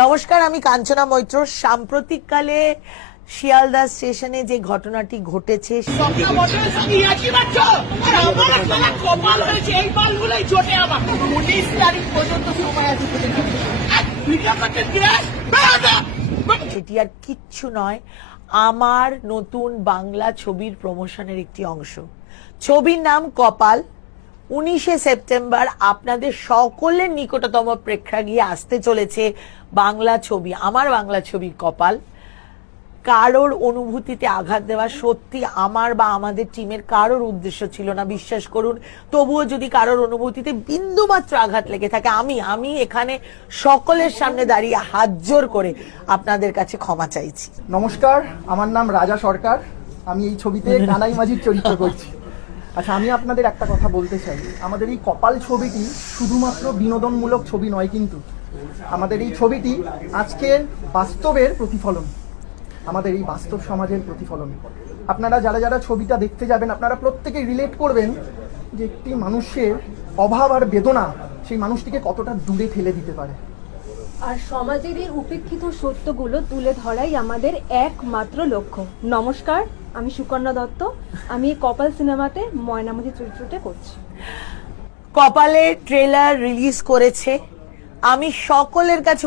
নমস্কার, আমি কাঞ্চনা মৈত্র। সাম্প্রতিককালে শিয়ালদা স্টেশনে যে ঘটনাটি ঘটেছে সেটি আর কিচ্ছু নয়, আমার নতুন বাংলা ছবির প্রমোশনের একটি অংশ। ছবির নাম কপাল। 19শে সেপ্টেম্বর আপনাদের সকলের নিকটতম প্রেক্ষাগৃহে আসতে চলেছে বাংলা ছবি, আমার বাংলা ছবি কপাল। কারোর অনুভূতিতে আঘাত দেওয়া সত্যি আমার বা আমাদের টিমের কারোর উদ্দেশ্য ছিল না, বিশ্বাস করুন। তবুও যদি কারোর অনুভূতিতে বিন্দুমাত্র আঘাত লেগে থাকে, আমি এখানে সকলের সামনে দাঁড়িয়ে হাত জোর করে আপনাদের কাছে ক্ষমা চাইছি। নমস্কার, আমার নাম রাজা সরকার। আমি এই ছবিতে কানাই মাঝির চরিত্র করছি। আচ্ছা, আমি আপনাদের একটা কথা বলতে চাই। আমাদের এই কপাল ছবিটি শুধুমাত্র বিনোদনমূলক ছবি নয়, কিন্তু আমাদের এই ছবিটি আজকের বাস্তবের প্রতিফলন, আমাদের এই বাস্তব সমাজের প্রতিফলন। আপনারা যারা যারা ছবিটা দেখতে যাবেন, আপনারা প্রত্যেকে রিলেট করবেন যে একটি মানুষের অভাব আর বেদনা সেই মানুষটিকে কতটা দূরে ঠেলে দিতে পারে। আর সমাজের এই উপেক্ষিত সত্যগুলো তুলে ধরাই আমাদের একমাত্র লক্ষ্য। নমস্কার, আমি সুকন্যা দত্ত। আমি কপাল সিনেমাতে ময়নামতি চরিত্রটা করছি। কপালে ট্রেলার রিলিজ করেছে। আমি সকলের কাছে